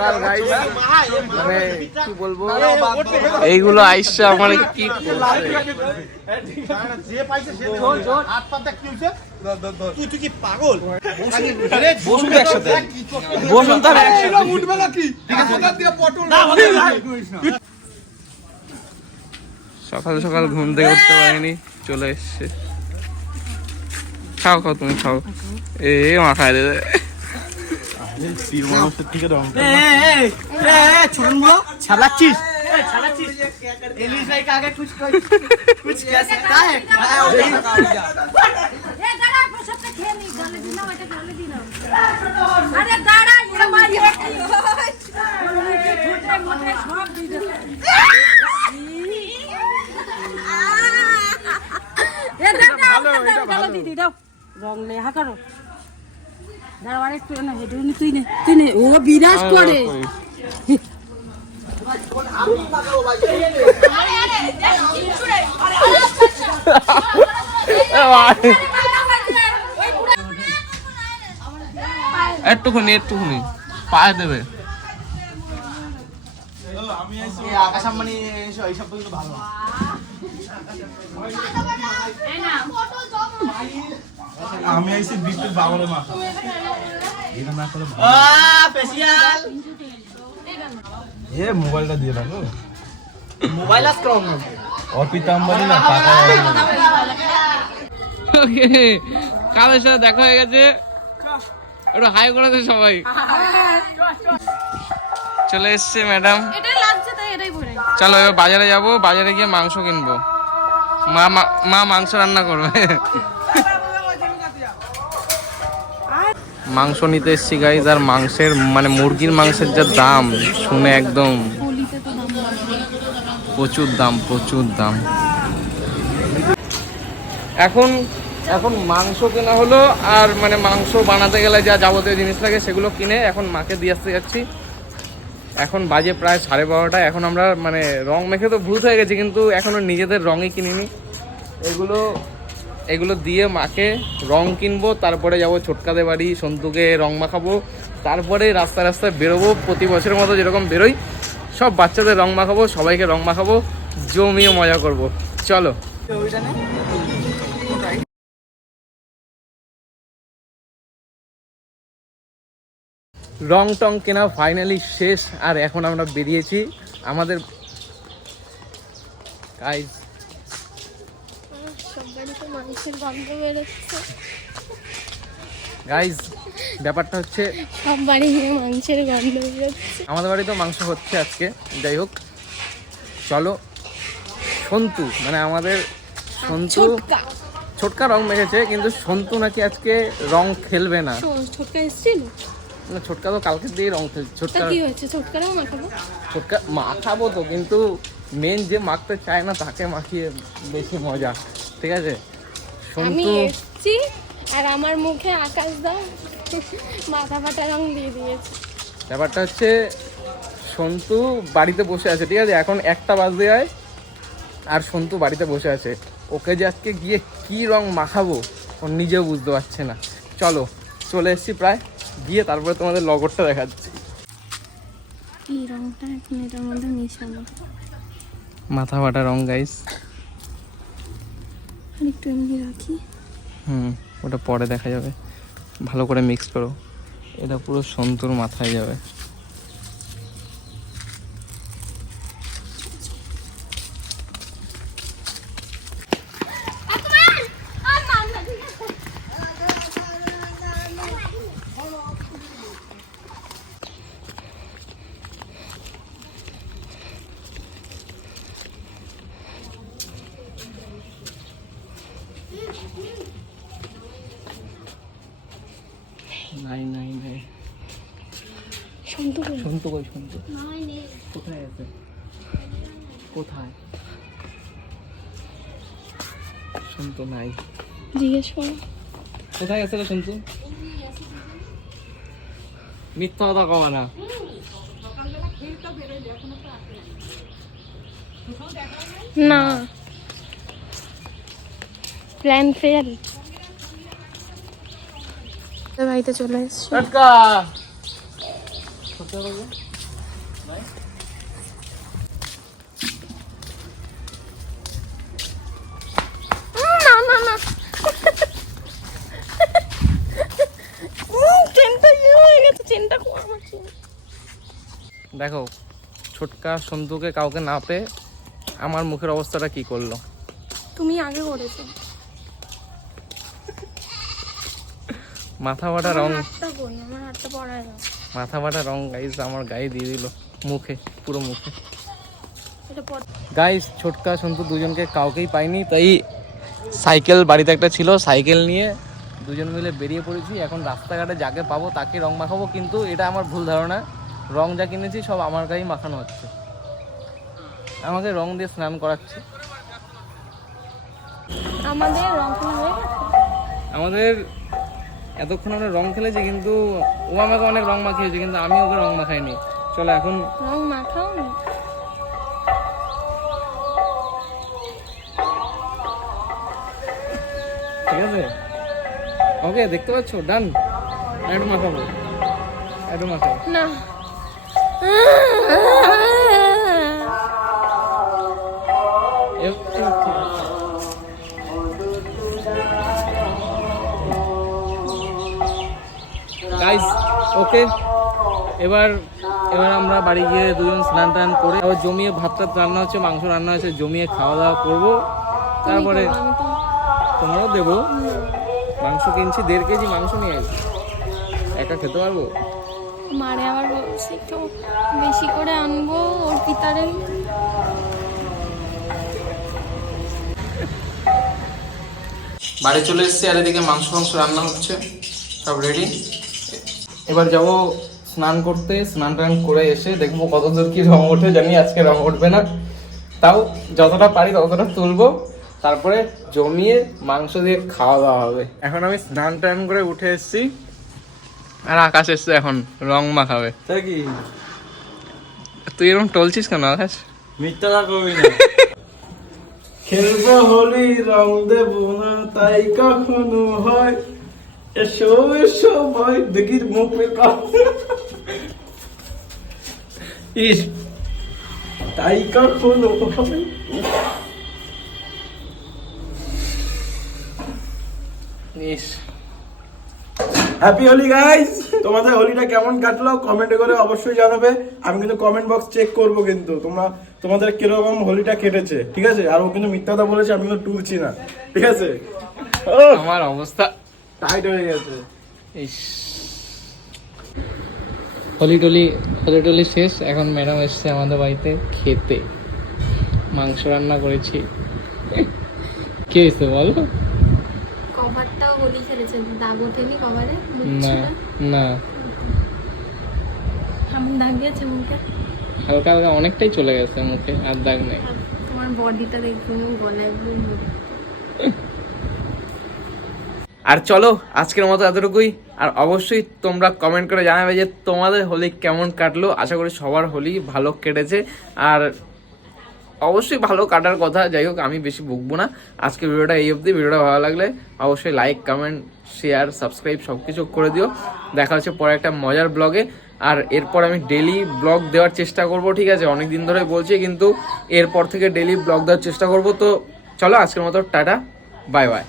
সকাল গাইস, মানে কি বলবো, এইগুলো আইসা আমার কি সকাল সকাল ঘুম থেকে উঠতে পারিনি, চলে এসছে। খাও খাও, তুমি খাও। এ মাখায় দেবে। রং লেহা করো, দাঁড়াবার একটু না, হেঁটে তুই নে, তুই নে। ও বিরাজ করে। একটুখানি একটুখানি পায়ে দেবে। আকাশ আম্বানি এইসব কিন্তু ভালো। আমি আইছি বিট্টুর বাবার মাথা এটা না করে স্পেশাল এ মোবাইলটা দিয়ে দাও। মোবাইল স্ট্রং অর্পিতা আম্বানি না টাকা। ওকে, কাদের সাথে দেখা হয়ে গেছে, একটু হাই করে দে সবাই। চলে এসছে ম্যাডাম। চলো এবার বাজারে যাব, বাজারে গিয়ে মাংস কিনবো। মা মাংস রান্না করবে। মাংস নিতে এসছি গাইজ, আর মাংসের মানে মুরগির মাংসের যা দাম শুনে একদম প্রচুর দাম, প্রচুর দাম। এখন মাংস কেনা হলো, আর মানে মাংস বানাতে গেলে যা যাবতীয় জিনিস লাগে সেগুলো কিনে এখন মাকে দিয়ে আসতে যাচ্ছি। এখন বাজে প্রায় 12:30। এখন আমরা মানে রং মেখে তো ভূত হয়ে গেছি, কিন্তু এখনো নিজেদের রঙই কিনিনি। এগুলো দিয়ে মাকে রং কিনবো, তারপরে যাব ছোটকাদের বাড়ি, সন্তুকে রং মাখাবো, তারপরে রাস্তায় রাস্তায় বেরোবো। প্রতি বছরের মতো যেরকম বেরোই, সব বাচ্চাদের রং মাখাবো, সবাইকে রং মাখাবো, জমিয়ে মজা করব। চলো। রং টং কেনা ফাইনালি শেষ, আর এখন আমরা বেরিয়েছি আমাদের গাইজ। ব্যাপারটা হচ্ছে আমাদের বাড়িতে মাংস হচ্ছে আজকে। যাই হোক, চলো। সন্তু মানে আমাদের সন্তু ছোটকা রং মেখেছে, কিন্তু সন্তু নাকি আজকে রং খেলবে না। ছোটকা তো কালকে দিয়ে রং খেলছে। ছোটকা মাখাবো তো, কিন্তু মেন যে মাখতে চায় না তাকে মাখিয়ে বেশি মজা। ঠিক আছে, সন্তু আর আমার মুখে আকাশ দাও মাথা ফাটা রং দিয়ে দিয়েছে। ব্যাপারটা হচ্ছে সন্তু বাড়িতে বসে আছে, ঠিক আছে, এখন 1টা বাজতে যায়, আর সন্তু বাড়িতে বসে আছে। ওকে যে আজকে গিয়ে কি রং মাখাবো ও নিজেও বুঝতে পারছে না। চলো, চলে এসেছি প্রায়, গিয়ে তারপরে তোমাদের লগরটা দেখাচ্ছি। এই রংটা এখন এটার মধ্যে মিশানো, মাথা ফাটা রং গাইস। আর একটু এমনি রাখি। ওটা পরে দেখা যাবে। ভালো করে মিক্স করো, এটা পুরো সন্তুর মাথায় যাবে। নাই নাই নাই, সন্তু সন্তু কই? সন্তু কোথায় আছে? কোথায় সন্তু? নাই, জিজ্ঞেস করো কোথায় আছে রে সন্তু? মিথ্যা কথা কবা না। না, প্ল্যান ফেল। বাড়িতে চলে এসছি। দেখো ছোটকা সন্তুকে কাউকে না পেয়ে আমার মুখের অবস্থাটা কি করলো। তুমি আগে করেছো। মাথা ফাটা রং, হাতটা কই, আমার হাতটা পড়ায় দাও। মাথা ফাটা রং গাইস আমার গায়ে দিয়ে দিল, মুখে, পুরো মুখে। এটা পড়। গাইস ছোটকা সন্তু দুজনকে কাউকেই পাইনি, তাই সাইকেল বাড়িতে একটা ছিল, সাইকেল নিয়ে দুজন মিলে বেরিয়ে পড়েছি। এখন রাস্তাঘাটে যাকে পাবো তাকে রং মাখাবো, কিন্তু এটা আমার ভুল ধারণা। রং যা কিনেছি সব আমার গায়েই মাখানো হচ্ছে, আমাকে রং দিয়ে স্নান করাচ্ছে। আমাদের রং খেলা হয়ে গেছে। আমাদের এতক্ষণ আমরা রং খেলেছি, কিন্তু ও আমাকে অনেক রং মাখিয়েছে, কিন্তু আমি ওকে রং মাখাইনি। চলো এখন রং মাখাও নি। ঠিক আছে, ওকে দেখতে পাচ্ছ, ডান। একটু মাখাবো, একটু মাখাবো। না গাইস ওকে, এবার আমরা বাড়ি গিয়ে দুজন স্নান টান করে আবার জমিয়ে ভাত টাত রান্না হচ্ছে, মাংস রান্না হচ্ছে, জমিয়ে খাওয়া দাওয়া করবো। তারপরে আমি তো তোমারও দেবো। মাংস কিনছি 1.5 কেজি মাংস নিয়ে আসি, একা খেতে পারবো? মারে আবার বলছি একটু বেশি করে আনবো ওর পিতারে। বাড়ি চলে এসেছি, আর এদিকে মাংস রান্না হচ্ছে, সব রেডি। এবার যাব স্নান করতে, স্নান টান করে এসে দেখবো কতদূর কি রং ওঠে। জানি আজকে রং উঠবে না, তাও যতটা পারি ততটা তুলবো, তারপরে জমিয়ে মাংস দিয়ে খাওয়া দাওয়া হবে। এখন আমি স্নান টান করে উঠে এসেছি, আর আকাশ এসছে এখন রং মাখাবে। তাই কি তুই এরকম টলছিস কেন আকাশ? মিথ্যা না করবি না। খেলবো হোলি রং দেবো না তাই কখনো হয়, এসো এসো ভাই দেখি মুখে ইস তাই কখনো হয়। ইস, হ্যাপি হোলি গাইস, তোমাদের হোলিটা কেমন কাটলো কমেন্টে করে অবশ্যই জানাবে। আমি কিন্তু কমেন্ট বক্স চেক করব, কিন্তু তোমাদের কিরকম হোলিটা কেটেছে, ঠিক আছে? আর ও কিন্তু মিথ্যা কথা বলেছে, আমি কিন্তু টুলছি না, ঠিক আছে? আমার অবস্থা টাইট হয়ে গেছে। ইস, হোলি টলি শেষ। এখন ম্যাডাম এসছে আমাদের বাড়িতে খেতে, মাংস রান্না করেছি। কে এসে বলো? কভারটাও হোলি খেলেছে, দাগ ওঠেনি কভারে? না না, আমি দাগ দিয়েছে মুখে, হালকা হালকা অনেকটাই চলে গেছে মুখে, আর দাগ নেই। আর তোমার বডিটা দেখুন, গলায় আর চলো আজকের মতো এতটুকুই। আর অবশ্যই তোমরা কমেন্ট করে জানাবে যে তোমাদের হোলি কেমন কাটলো। আশা করি সবার হোলি ভালো কেটেছে, আর অবশ্যই ভালো কাটার কথা। যাই হোক, আমি বেশি বকবো না। আজকে ভিডিওটা এই অবধি। ভিডিওটা ভালো লাগলে অবশ্যই লাইক, কমেন্ট, শেয়ার, সাবস্ক্রাইব সব কিছু করে দিও। দেখা হচ্ছে পরে একটা মজার ব্লগে। আর এরপর আমি ডেলি ব্লগ দেওয়ার চেষ্টা করব, ঠিক আছে? অনেক দিন ধরে বলছি, কিন্তু এরপর থেকে ডেলি ব্লগ দেওয়ার চেষ্টা করব। তো চলো আজকের মতো টাটা, বাই বাই।